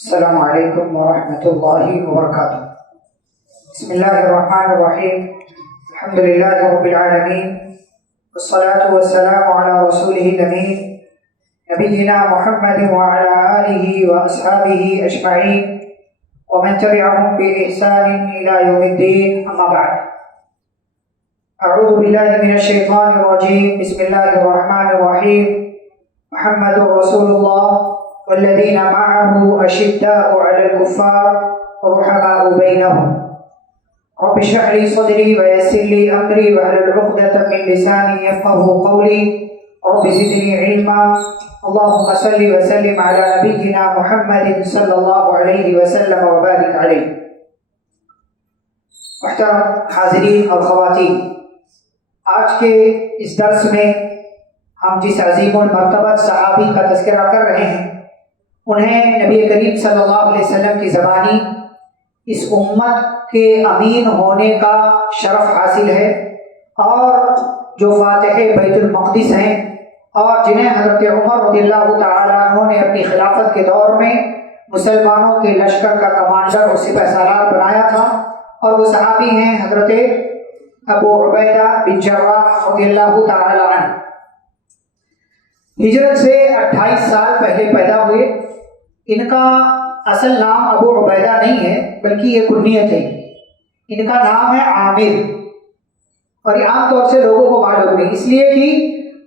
السلام علیکم ورحمۃ اللہ وبرکاتہ۔ بسم اللہ الرحمن الرحیم، الحمد للہ رب العالمین، والصلاة والسلام علی رسولہ الامین نبینا محمد وعلی آلہ واصحابہ اجمعین ومن تبعهم بإحسان إلى يوم الدین، اما بعد۔ اعوذ باللہ من الشیطان الرجیم، بسم اللہ الرحمن الرحیم۔ محمد رسول اللہ والذین معه أشداء على الكفار رحماء بينهم رب اشرح لي صدري ويسر لي أمري واحلل عقدة من لساني يفقهوا قولي رب زدني علما اللهم صل وسلم على نبينا محمد صلی اللہ علیہ وسلم وبارک علیہ۔ محترم حاضرین اور خواتین، آج کے اس درس میں ہم جس عظیم المرتبہ صحابی کا تذکرہ کر رہے ہیں، انہیں نبی کریم صلی اللہ علیہ وسلم کی زبانی اس امت کے امین ہونے کا شرف حاصل ہے، اور جو فاتح بیت المقدس ہیں اور جنہیں حضرت عمر رضی اللہ تعالیٰ عنہ نے اپنی خلافت کے دور میں مسلمانوں کے لشکر کا کمانڈر اور سپہ سالار بنایا تھا، اور وہ صحابی ہیں حضرت ابو عبیدہ بن جراح رضی اللہ تعالیٰ عنہ۔ ہجرت سے 28 سال پہلے پیدا ہوئے۔ ان کا اصل نام ابو عبیدہ نہیں ہے بلکہ یہ کنیت ہے۔ ان کا نام ہے عامر، اور یہ عام طور سے لوگوں کو معلوم نہیں، اس لیے کہ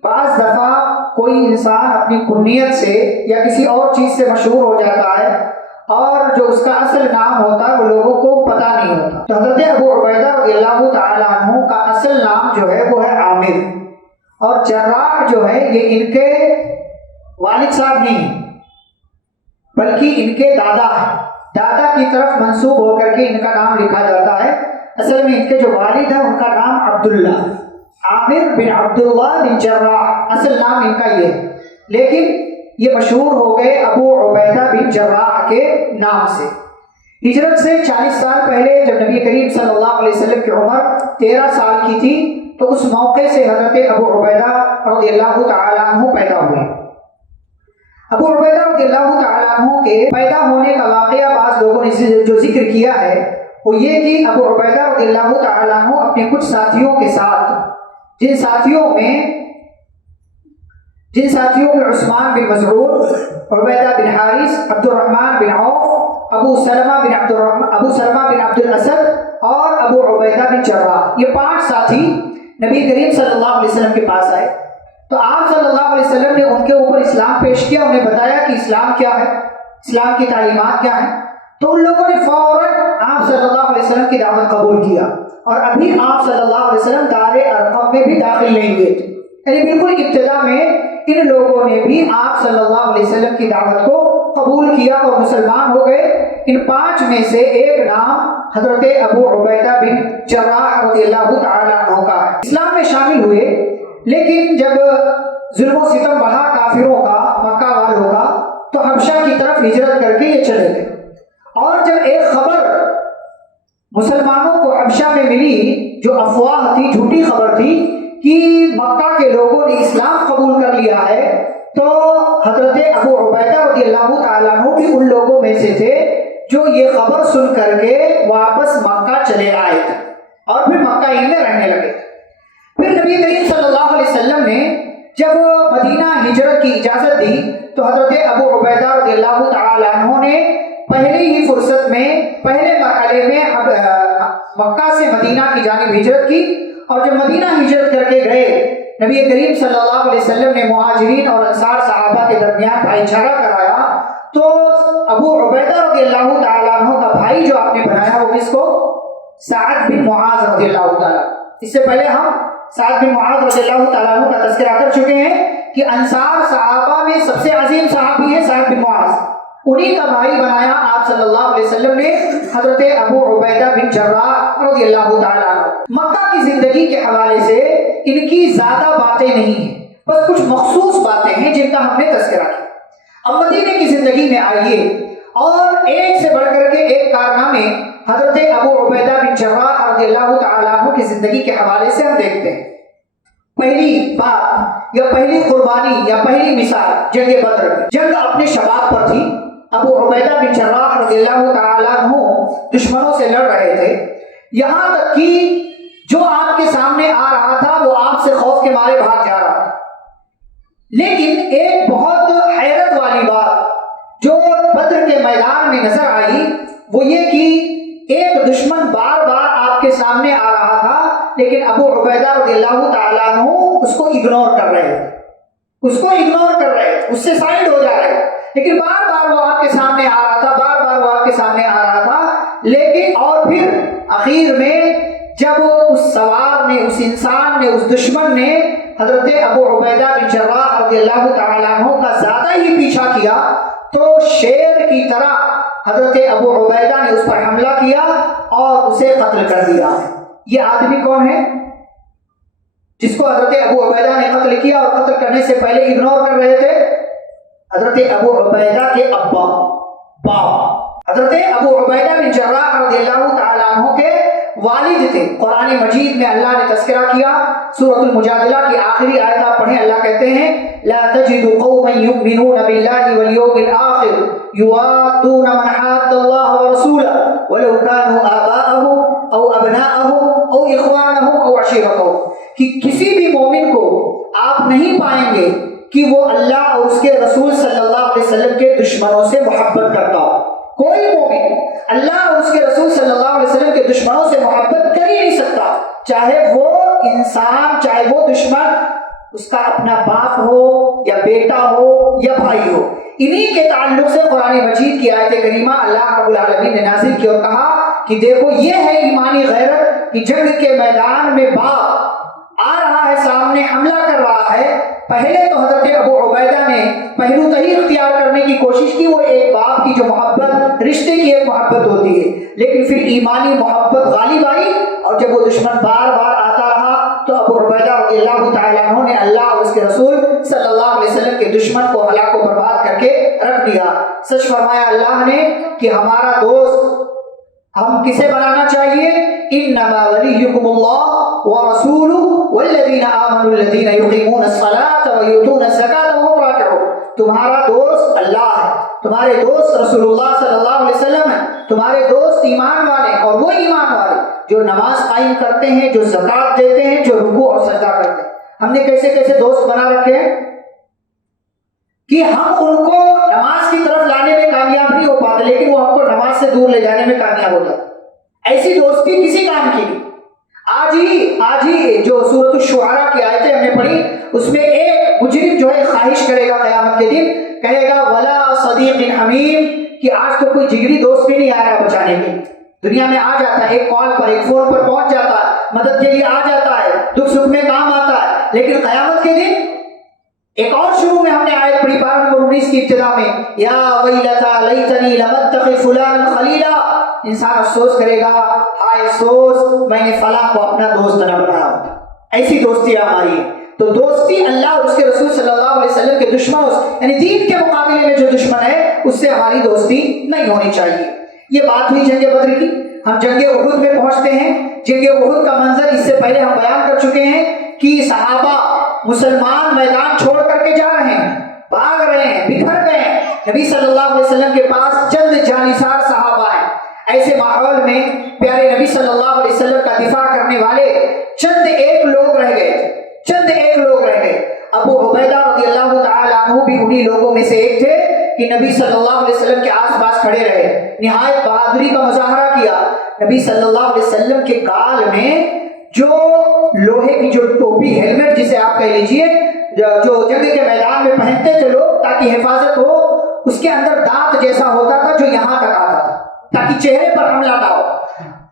بعض دفعہ کوئی انسان اپنی کنیت سے یا کسی اور چیز سے مشہور ہو جاتا ہے اور جو اس کا اصل نام ہوتا ہے وہ لوگوں کو پتہ نہیں ہوتا۔ تو حضرت ابو عبیدہ رضی اللہ تعالیٰ عنہ کا اصل نام جو ہے وہ ہے عامر، اور جراح جو ہے یہ ان کے والد صاحب نہیں ہیں بلکہ ان کے دادا ہیں، دادا کی طرف منسوب ہو کر کے ان کا نام لکھا جاتا ہے۔ اصل میں ان کے جو والد ہیں ان کا نام عبداللہ، عامر بن عبداللہ بن جراح، اصل نام ان کا یہ ہے، لیکن یہ مشہور ہو گئے ابو عبیدہ بن جراح کے نام سے۔ ہجرت سے 40 سال پہلے جب نبی کریم صلی اللہ علیہ وسلم کی عمر 13 سال کی تھی تو اس موقع سے حضرت ابو عبیدہ رضی اللہ تعالیٰ عنہ پیدا ہوئے۔ ابو عبیدہ رضی اللہ تعالیٰ عنہ کے پیدا ہونے کا واقعہ بعض لوگوں نے جو ذکر کیا ہے وہ یہ کہ ابو عبیدہ رضی اللہ تعالیٰ عنہ اپنے کچھ ساتھیوں کے ساتھ، جن ساتھیوں میں عثمان بن مسعود، عبیدہ بن حارث، عبد الرحمن بن عوف، ابو سلمہ بن عبد الاسد اور ابو عبیدہ بن جراح، یہ 5 ساتھی نبی کریم صلی اللہ علیہ وسلم کے پاس آئے تو آپ صلی اللہ علیہ وسلم نے ان کے اوپر اسلام پیش کیا، انہیں بتایا کہ اسلام کیا ہے، اسلام کی تعلیمات کیا ہیں۔ تو ان لوگوں نے فوراً آپ صلی اللہ علیہ وسلم کی دعوت قبول کیا، اور ابھی آپ صلی اللہ علیہ وسلم دار ارقم میں بھی داخل نہیں ہوئے تھے، یعنی بالکل ابتدا میں ان لوگوں نے بھی آپ صلی اللہ علیہ وسلم کی دعوت کو قبول کیا اور مسلمان ہو گئے۔ ان 5 میں سے ایک نام حضرت ابو عبیدہ بن جراح رضی اللہ تعالیٰ عنہ کا ہے۔ اسلام میں شامل ہوئے، لیکن جب ظلم و ستم بڑھا کافروں کا، مکہ والوں کا، تو حبشہ کی طرف ہجرت کر کے یہ چلے گئے، اور جب ایک خبر مسلمانوں کو حبشہ میں ملی جو افواہ تھی، جھوٹی خبر تھی کہ مکہ کے لوگوں نے اسلام قبول کر لیا ہے، تو حضرت ابو عبیدہ رضی اللہ تعالیٰ عنہ بھی ان لوگوں میں سے تھے جو یہ خبر سن کر کے واپس مکہ چلے آئے تھے اور پھر مکہ ہی میں رہنے لگے تھے۔ پھر نبی کریم صلی اللہ علیہ وسلم نے جب مدینہ ہجرت کی اجازت دی تو حضرت ابو عبیدہ رضی اللہ تعالیٰ عنہ نے پہلی ہی فرصت میں، پہلے مرحلے میں مکہ سے مدینہ کی جانب ہجرت کی، اور جب مدینہ ہجرت کر کے گئے نبی کریم صلی اللہ علیہ وسلم نے مہاجرین اور انصار صحابہ کے درمیان بھائی چارہ کرایا، تو ابو عبیدہ رضی اللہ تعالیٰ عنہ کا بھائی جو آپ نے بنایا وہ کس کو؟ سعد بن معاذ رضی اللہ تعالیٰ۔ اس سے پہلے ہم سعد بن معاذ رضی اللہ تعالیٰ عنہ کا تذکرہ کر چکے ہیں کہ انصار صحابہ میں سب سے عظیم صحابی ہے سعد بن معاذ، انہی کا بھائی بنایا آپ صلی اللہ علیہ وسلم نے حضرت ابو عبیدہ بن جراح رضی اللہ تعالیٰ عنہ۔ مکہ کی زندگی کے حوالے سے ان کی زیادہ باتیں نہیں ہیں، بس کچھ مخصوص باتیں ہیں جن کا ہم نے تذکرہ کیا۔ اب مدینے کی زندگی میں آئیے، اور ایک سے بڑھ کر کے ایک کارنامے حضرت ابو عبیدہ بن جراح رضی اللہ تعالیٰ عنہ کی زندگی کے حوالے سے ہم دیکھتے ہیں۔ پہلی بات یا پہلی قربانی یا پہلی مثال جنگ بدر، جنگ اپنے شباب پر تھی، ابو عبیدہ بن جراح رضی اللہ تعالیٰ عنہ دشمنوں سے لڑ رہے تھے، یہاں تک کہ جو آپ کے سامنے آ رہا تھا وہ آپ سے خوف کے مارے بھاگ جا رہا تھا۔ لیکن ایک بہت حیرت والی بات جو بدر کے میدان میں نظر آئی وہ یہ کہ ایک دشمن بار بار آپ کے سامنے آ رہا تھا، لیکن ابو عبیدہ رضی اللہ تعالیٰ عنہ اس کو اگنور کر رہے تھے، اس سے سائڈ ہو جا رہے، لیکن بار بار وہ آپ کے سامنے آ رہا تھا، بار بار وہ آپ کے سامنے آ رہا تھا۔ لیکن اور پھر آخر میں جب اس سوار نے، اس انسان نے، اس دشمن نے حضرت ابو عبیدہ بن جراح رضی اللہ تعالیٰ عنہ کا زیادہ ہی پیچھا کیا تو شیر کی طرح حضرت ابو عبیدہ نے اس پر حملہ کیا اور اسے قتل کر دیا۔ یہ آدمی کون ہے جس کو حضرت ابو عبیدہ نے قتل کیا اور قتل کرنے سے پہلے اگنور کر رہے تھے؟ حضرت ابو عبیدہ کے ابا، باپ، حضرت ابو عبیدہ بن جراح رضی اللہ تعالیٰ عنہ کے والد تھے۔ قرآن مجید میں اللہ نے تذکرہ کیا، سورۃ المجادلہ کی آخری آیت آپ پڑھیں، اللہ کہتے ہیں لا تجد قوما يؤمنون بالله واليوم الآخر يوادون من حاد الله ورسوله ولو كانوا آباءهم أو أبناءهم أو إخوانهم أو عشيرتهم، کہ کسی بھی مومن کو آپ نہیں پائیں گے کہ وہ اللہ اور اس کے رسول صلی اللہ علیہ وسلم کے دشمنوں سے محبت کرتا ہو۔ کوئی مومن اللہ اور اس کے رسول صلی اللہ علیہ وسلم کے دشمنوں سے محبت کر ہی نہیں سکتا، چاہے وہ انسان، چاہے وہ دشمن اس کا اپنا باپ ہو یا بیٹا ہو یا بھائی ہو۔ انہی کے تعلق سے قرآن مجید کی آیت کریمہ اللہ رب العالمین نے نازل کی اور کہا کہ دیکھو یہ ہے ایمانی غیرت کہ جنگ کے میدان میں باپ آ رہا ہے، سامنے حملہ کر رہا ہے، پہلے تو حضرت ابو عبیدہ نے پہلو تہی اختیار کرنے کی کوشش کی، وہ ایک باپ کی جو محبت، رشتے کی ایک محبت ہوتی ہے، لیکن پھر ایمانی محبت غالب آئی اور جب وہ دشمن بار بار آتا رہا تو ابو عبیدہ رضی اللہ تعالیٰ عنہ نے اللہ اور اس کے رسول صلی اللہ علیہ وسلم کے دشمن کو ہلاک و برباد کر کے رکھ دیا۔ سچ فرمایا اللہ نے کہ ہمارا دوست ہم کسے بنانا چاہیے؟ انما ولیکم اللہ ورسولہ والذین آمنوا الذین یقیمون الصلاۃ ویؤتون الزکاۃ وهم راکعون۔ تمہارا دوست اللہ ہے، تمہارے دوست رسول اللہ صلی اللہ علیہ وسلم ہے، تمہارے دوست ایمان والے، اور وہ ایمان والے جو نماز قائم کرتے ہیں، جو زکوٰۃ دیتے ہیں، جو رکوع اور سجدہ کرتے ہیں۔ ہم نے کیسے کیسے دوست بنا رکھے ہیں کہ ہم ان کو نماز کی طرف لانے میں کامیاب نہیں ہو پاتے، لیکن وہ ہم کو نماز سے دور لے جانے میں کامیاب ہو جاتے۔ ایسی دوستی کسی کام کی نہیں۔ آج ہی جو سورۃ الشعراء کی آیتیں ہم نے پڑھی، اس میں ایک مجرم جو ہے خواہش کرے گا قیامت کے دن، کہے گا ولا صدیق حمیم، کہ آج تو کوئی جگری دوست بھی نہیں آ رہا بچانے کے لیے۔ دنیا میں آ جاتا ہے، ایک کال پر، ایک فون پر پہنچ جاتا ہے، مدد کے لیے آ جاتا ہے، دکھ سکھ میں کام آتا ہے، لیکن قیامت کے دن ایک اور شروع میں ہم نے آیت پڑھی، پارہ نمبر 19 کی ابتدا میں، یا ویلتا لیتنی لم اتخذ فلانا خلیلا، انسان افسوس کرے گا، ہائے افسوس میں نے فلاں کو اپنا دوست نہ بنایا ہوتا۔ ایسی دوستی ہماری ہے۔ تو دوستی اللہ اور اس کے رسول صلی اللہ علیہ وسلم کے دشمنوں سے، یعنی دین کے مقابلے میں جو دشمن ہے اس سے ہماری دوستی نہیں ہونی چاہیے۔ یہ بات ہوئی جنگ بدر کی۔ ہم جنگ احد میں پہنچتے ہیں۔ جنگ احد کا منظر اس سے پہلے ہم بیان کر چکے ہیں کہ صحابہ مسلمان میدان چھوڑ کر کے جا رہے ہیں، بھاگ رہے ہیں، بکھر گئے ہیں۔ نبی صلی اللہ علیہ وسلم کے پاس چند جانثار صحابہ ہیں۔ ایسے ماحول میں پیارے نبی صلی اللہ علیہ وسلم کا دفاع کرنے والے چند ایک لوگ رہ گئے۔ ابو عبیدہ رضی اللہ تعالیٰ عنہ بھی انہی لوگوں میں سے ایک تھے کہ نبی صلی اللہ علیہ وسلم کے آس پاس کھڑے رہے، نہایت بہادری کا مظاہرہ کیا۔ نبی صلی اللہ علیہ وسلم کے گال میں جو لوہے کی جو ٹوپی، ہیلمٹ جسے آپ کہہ لیجئے، جو جنگ کے میدان میں پہنتے تھے لوگ تاکہ حفاظت ہو، اس کے اندر دانت جیسا ہوتا تھا جو یہاں تک آتا تھا تاکہ چہرے پر حملہ نہ ہو۔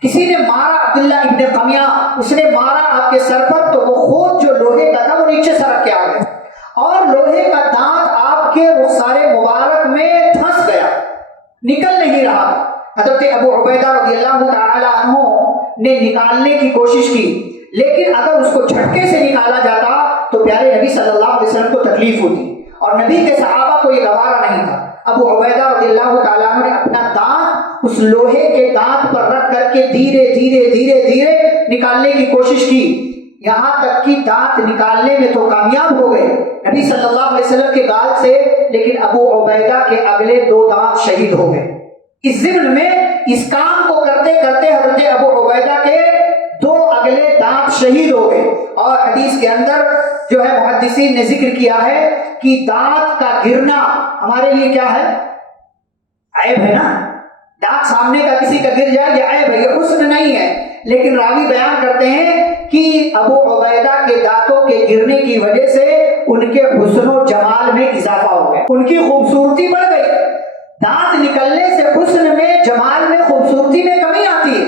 کسی نے مارا عبداللہ ابن قمیہ، اس نے مارا آپ کے سر پر، تو وہ خود جو لوہے کا تھا وہ نیچے سرک کے آ گیا اور لوہے کا دانت آپ کے رخسار مبارک میں پھنس گیا، نکل نہیں رہا۔ حضرت ابو عبیدہ رضی اللہ تعالی عنہ نے نکالنے کی کوشش کی، لیکن اگر اس کو جھٹکے سے نکالا جاتا تو پیارے نبی صلی اللہ علیہ وسلم کو تکلیف ہوتی اور نبی کے صحابہ کو یہ گوارا نہیں تھا۔ ابو عبیدہ رضی اللہ تعالیٰ عنہ نے اپنا دانت اس لوہے کے دانت پر رکھ کر کے دھیرے دھیرے نکالنے کی کوشش کی، یہاں تک کہ دانت نکالنے میں تو کامیاب ہو گئے۔ نبی صلی اللہ علیہ وسلم کے گال سے لیکن ابو عبیدہ کے اگلے 2 دانت شہید ہو گئے۔ اس ضمن میں اس کام کو کرتے کرتے حضرت ابو عبیدہ کے 2 اگلے دانت شہید ہو گئے۔ اور حدیث کے اندر جو ہے محدثین نے ذکر کیا ہے کہ دانت کا گرنا ہمارے لیے کیا ہے؟ عیب ہے نا، دانت سامنے کا کسی کا گر جائے یہ عیب ہے، یہ حسن نہیں ہے۔ لیکن راوی بیان کرتے ہیں کہ ابو عبیدہ کے دانتوں کے گرنے کی وجہ سے ان کے حسن و جمال میں اضافہ ہو گیا، ان کی خوبصورتی بڑھ گئی۔ دانت نکلنے سے حسن میں، جمال میں، خوبصورتی میں کمی آتی ہے۔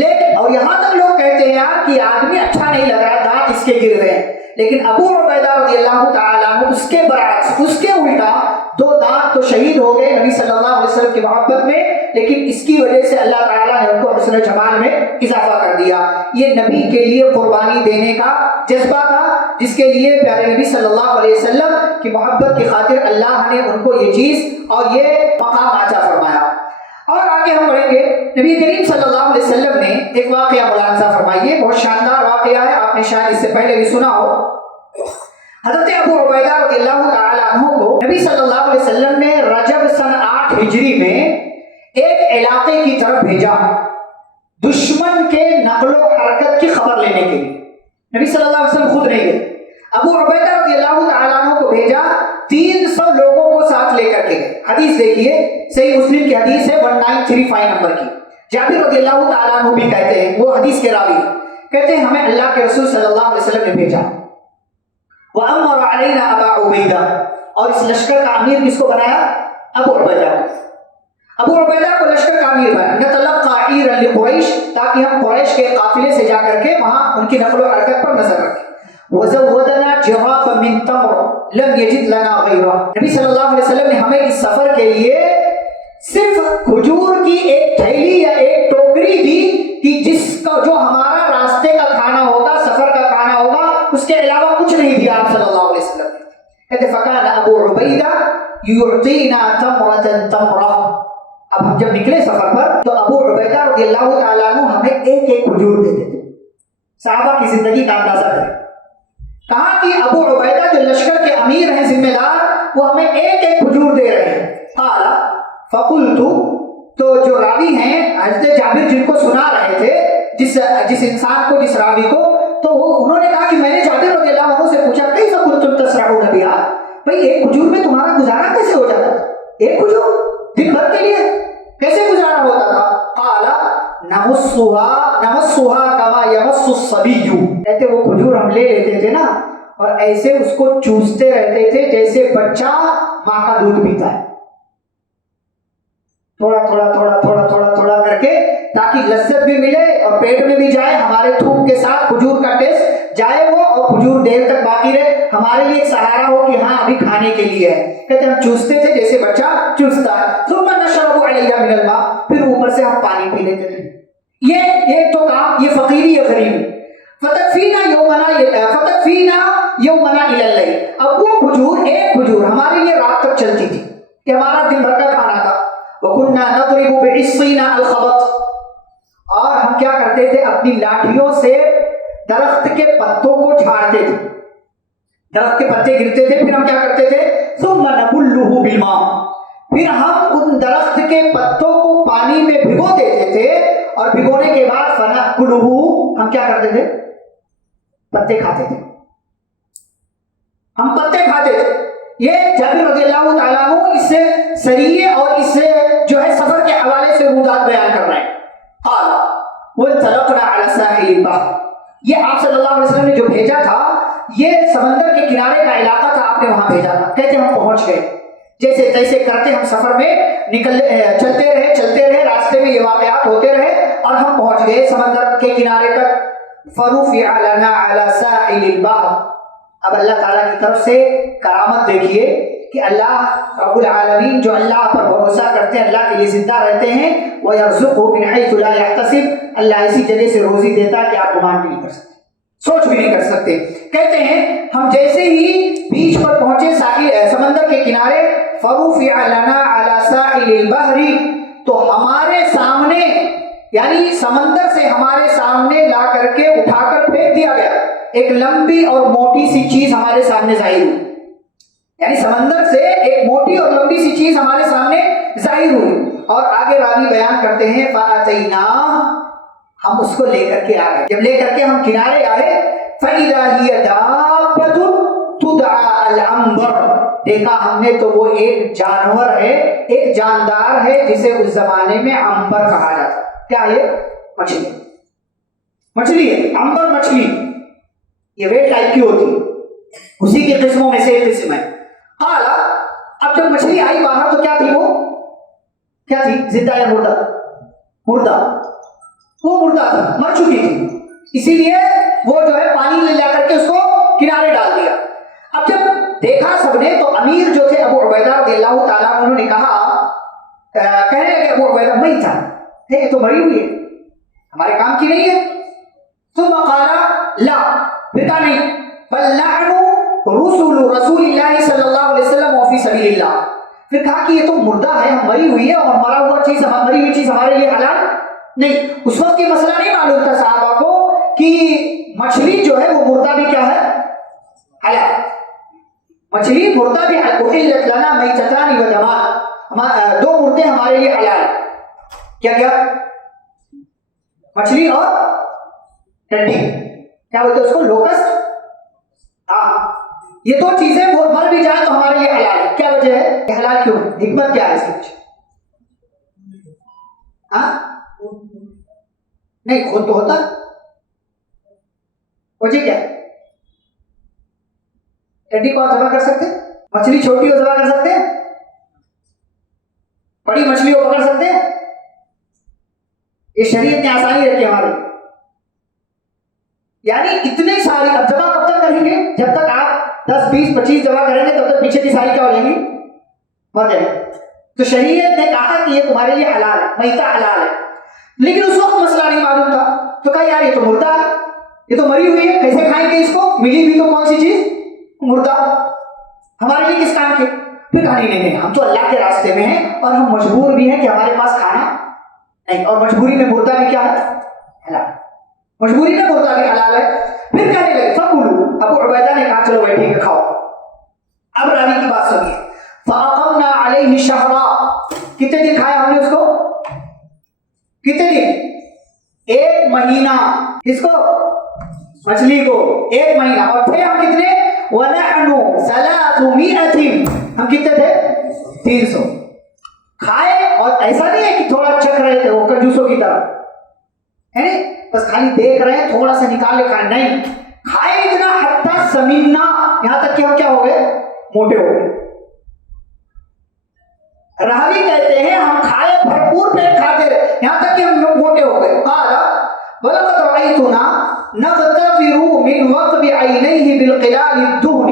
لیکن اور یہاں تک لوگ کہتے ہیں یار کہ آدمی اچھا نہیں لگ رہا، دانت اس کے گر رہے ہیں، لیکن ابو عبیدہ رضی اللہ تعالیٰ عنہ اس کے برعکس، اس کے الٹا 2 دانت تو شہید ہو گئے نبی صلی اللہ علیہ وسلم کی محبت میں، لیکن اس کی وجہ سے اللہ تعالیٰ نے ان کو حسن و جمال میں اضافہ کر دیا۔ یہ نبی کے لیے قربانی دینے کا جذبہ تھا، جس کے لیے پیارے نبی صلی اللہ علیہ وسلم کی محبت کی خاطر اللہ نے ان کو یہ چیز اور یہ مقام عطا فرمایا۔ اور آگے ہم بڑھیں گے، نبی کریم صلی اللہ علیہ وسلم نے ایک واقعہ ملاحظہ فرمائیے، بہت شاندار واقعہ ہے، آپ نے شاید اس سے پہلے بھی سنا ہو۔ حضرت ابو عبیدہ رضی اللہ تعالی عنہ کو نبی صلی اللہ علیہ وسلم نے رجب سن 8 ہجری میں ایک علاقے کی طرف بھیجا، دشمن کے نقل و حرکت کی خبر لینے کے لیے۔ نبی صلی اللہ علیہ وسلم خود نہیں گئے، ابو عبیدہ رضی اللہ تعالیٰ عنہ کو بھیجا، 300 لوگوں کو ساتھ لے کر کے گئے۔ حدیث دیکھیے، صحیح مسلم کی حدیث ہے 1935 نمبر کی۔ جابر رضی اللہ تعالیٰ عنہ بھی کہتے ہیں، وہ حدیث کے راوی کہتے ہیں ہمیں اللہ کے رسول صلی اللہ علیہ وسلم نے بھیجا، وَأَمَّرَ عَلَيْنَا أَبَا عُبَيْدَةَ، اور اس لشکر کا امیر کس کو بنایا؟ ابو عبیدہ۔ ابو عبیدہ کو لشکر کا امیر بنا، نَتَلَقَّى عِيرًا لِقُرَيْشٍ، تاکہ ہم قریش کے قافلے سے جا کر کے وہاں ان کی نقل و حرکت پر نظر رکھیں۔ وَزَوَّدَنَا جِرَافًا مِّن تَمْرٍ لَمْ يَجِدْ لَنَا غَيْرَهُ، نبی صلی اللہ علیہ وسلم نے ہمیں اس سفر کے لیے صرف کھجور کی ایک تھیلی یا ایک ٹوکری دی کہ جس کا جو ہمارا راستے کا کھانا ہوگا، سفر کا کھانا ہوگا، اس کے علاوہ کچھ نہیں دیا آپ صلی اللہ علیہ وسلم نے۔ کہتے فَكَانَ أَبُو عُبَيْدَةَ يُعْطِينَا تَمْرَةً تَمْرَةً، اب ہم جب نکلے سفر پر تو ابو عبیدہ رضی اللہ تعالیٰ عنہ ہمیں ایک ایک کھجور دیتے تھے۔ صحابہ کی زندگی کا اندازہ کریں، کہا کہ ابو عبیدہ جو لشکر کے امیر ہیں، ذمہ دار، وہ ہمیں ایک ایک کھجور دے رہے ہیں۔ قال فقلت، تو جو راوی ہیں حضرت جابر جن کو سنا رہے تھے، جس انسان کو، جس راوی کو، تو انہوں نے کہا کہ میں نے جابر رضی اللہ عنہ سے پوچھا کیف کنتم تسرعون بها، بھئی ایک کھجور میں تمہارا گزارا کیسے ہو جاتا تھا؟ ایک کھجور دن بھر کے لیے کیسے گزارا ہوتا تھا؟ قال نمسها كما يمس الصبي، کہتے وہ کھجور ہم لے لیتے تھے نا اور ایسے اس کو چوستے رہتے تھے جیسے بچہ ماں کا دودھ پیتا ہے، تھوڑا تھوڑا تھوڑا تھوڑا تھوڑا تھوڑا کر کے، تاکہ لذت بھی ملے اور پیٹ میں بھی جائے، ہمارے تھوک کے ساتھ کھجور کا ٹیسٹ جائے وہ، اور کھجور دیر تک باقی رہے، ہمارے لیے ایک سہارا ہو کہ ہاں ابھی کھانے کے لیے ہے۔ کہتے ہم چوستے تھے جیسے بچہ چوستا ہے۔ ثم نشرب علیہ من الماء، پھر اوپر سے ہم پانی پی لیتے تھے۔ یہ تو کام، یہ فقیری یا غریبی۔ فتکفینا یومنا الی اللیل، اب وہ کھجور، ایک کھجور ہمارے لیے رات تک چلتی تھی کہ ہمارا دن بھر کا کھانا تھا۔ وَكُنَّا نَضْرِبُ بِعِصِّنَا الْخَبَطَ، اور ہم کیا کرتے تھے، اپنی لاٹھیوں سے درخت کے پتوں کو جھاڑتے تھے، درخت کے پتے گرتے تھے، پھر ہم کیا کرتے تھے، ثُمَّ نَبُلُّهُ بِالْمَاءِ، پھر ہم ان درخت کے پتوں کو پانی میں بھگو دیتے تھے، اور بھگونے کے بعد فَنَأْكُلُهُ، ہم کیا کرتے تھے، پتے کھاتے تھے، ہم پتے کھاتے تھے۔ یہ جابر رضی اللہ تعالیٰ عنہ اس سے سریے اور اس سے جو ہے سفر کے حوالے سے روایات بیان کر رہے ہیں۔ قال وانطلقنا على ساحل البحر، یہ آپ صلی اللہ علیہ وسلم نے جو بھیجا تھا، یہ سمندر کے کنارے کا علاقہ تھا، آپ نے وہاں بھیجا تھا۔ کہتے ہم پہنچ گئے، جیسے تیسے کرتے ہم سفر میں چلتے رہے، راستے میں یہ واقعات ہوتے رہے اور ہم پہنچ گئے سمندر کے کنارے تک۔ فرفع لنا على ساحل البحر، اب اللہ تعالیٰ کی طرف سے کرامت دیکھیے کہ اللہ رب العالمین جو اللہ پر بھروسہ کرتے ہیں، اللہ کے لیے زندہ رہتے ہیں، وَيَرْزُقُهُ مِنْ حَيْثُ لَا يَحْتَسِبُ، اللہ ایسی جگہ سے روزی دیتا ہے کہ آپ گمان بھی نہیں کر سکتے، سوچ بھی نہیں کر سکتے۔ کہتے ہیں ہم جیسے ہی بیچ پر پہنچے، سمندر کے کنارے، فَرُفِعَ لَنَا عَلَى سَاحِلِ الْبَحْرِ، تو ہمارے سامنے، یعنی سمندر سے ہمارے سامنے لا کر کے اٹھا کر پھینک دیا گیا، ایک لمبی اور موٹی سی چیز ہمارے سامنے ظاہر ہوئی۔ یعنی سمندر سے ایک موٹی اور لمبی سی چیز ہمارے سامنے ظاہر ہوئی. اور آگے راوی بیان کرتے ہیں فَأَتَيْنَا، ہم اس کو لے کر کے آ گئے. جب لے کر کے ہم کنارے آئے فَإِذَا هِيَ دَابَّةٌ تُدْعَىٰ الْعَنبَرُ، دیکھا ہم نے تو وہ ایک جانور ہے، ایک جاندار ہے جسے اس زمانے میں عنبر کہا جاتا. کیا ہے؟ مچھلی. مچھلی ہے عنبر مچھلی، یہ ویٹ ٹائپ کی ہوتی ہے، اسی کی قسموں میں سے ایک قسم ہے. حالا اب جب مچھلی آئی باہر تو کیا تھی؟ وہ کیا تھی؟ زندہ یا مردہ؟ مردہ. وہ مردہ تھی، مر چکی تھی، اسی لیے وہ جو ہے پانی لے جا کر کے اس کو کنارے ڈال دیا. اب جب دیکھا سب نے تو امیر جو تھے ابو عبیدہ رضی اللہ تعالیٰ انہوں نے کہا، کہنے لگے ابو عبیدہ میں تھا، یہ تو مری ہوئی ہے، ہمارے کام کی نہیں ہے. ثم قال لا، پھر کہا نہیں، بل نحن رسول اللہ صلی اللہ علیہ وسلم وفی سبیل اللہ. پھر کہا کہ یہ تو مردہ ہے، مری ہوئی ہے، اور مرا ہوا چیز، مری ہوئی چیز ہمارے لیے حلال نہیں. اس وقت یہ مسئلہ نہیں معلوم تھا صحابہ کو کہ مچھلی جو ہے وہ مردہ بھی کیا ہے؟ حلال. مچھلی مردہ بھی احلت لنا میتتان و دمان، دو مردے ہمارے لیے حلال. کیا کیا؟ مچھلی اور ٹڈی، کیا بولتے ہیں اس کو؟ لوکسٹ. ہاں، یہ دو چیزیں وہ مر بھی جائیں تو ہمارے لیے حلال ہے. کیا وجہ ہے کہ حلال کیوں؟ حکمت کیا ہے اس کی؟ ہاں نہیں، خود تو ہوتا وجہ کیا؟ ٹڈی کو آپ ذبح کر سکتے، مچھلی چھوٹی کو ذبح کر سکتے، بڑی مچھلی کو پکڑ سکتے. یہ شریعت نے آسانی رکھی ہماری. یعنی اتنے ساری، اب ذبح کب تک کریں گے؟ جب تک آپ 10 20 25 ذبح کریں گے تب تک پیچھے کی ساری کیا ہو جائیں گی؟ مر جائیں گے. تو شریعت نے کہا کہ یہ تمہارے لیے حلال ہے، میتہ حلال ہے. لیکن اس وقت مسئلہ نہیں معلوم تھا تو کہا یار یہ تو مردہ ہے، یہ تو مری ہوئی ہے، کیسے کھائیں گے اس کو؟ ملی بھی تو کون سی چیز؟ مردہ. ہمارے لیے کس کام کے؟ پھر کہا نہیں، ہم تو اللہ کے راستے میں ہیں اور ہم مجبور بھی ہیں کہ ہمارے پاس کھانا نہیں، اور مجبوری میں مردہ بھی کیا ہے؟ حلال. مجبوری میں مردہ بھی حلال ہے. پھر کہنے لگے فَقُلُوا، ابو عبیدہ نے کہا چلو بیٹھے کے کھاؤ. اب راوی کی بات سنیے. فَأَقَمْنَا عَلَيْهِ شَهْرًا، کتنے دن کھایا ہم نے اس کو؟ کتنے دن؟ 1 مہینہ. کس کو؟ مچھلی کو 1 مہینہ. اور تھے ہم کتنے؟ وَنَحْنُ 300، ہم کتنے تھے؟ 300. کھائے، اور ایسا نہیں ہے کہ تھوڑا چکھ رہے تھے وہ کنجوسوں کی طرح، ہے نہیں بس خالی دیکھ رہے ہیں تھوڑا سا نکال کے کھائے، نہیں، کھائے اتنا حتی سمنا، یہاں تک کہ ہم کیا ہو گئے؟ موٹے ہو گئے. راوی کہتے ہیں ہم کھائے، بھرپور پیٹ کھاتے رہے، یہاں تک کہ ہم لوگ موٹے ہو گئے. قال وَلَقَدْ رَأَيْتُنَا نَغْتَفِرُ مِنْ وَقْبِ عَيْنَيْهِ بِالْقِلَالِ الدُّهْنِ.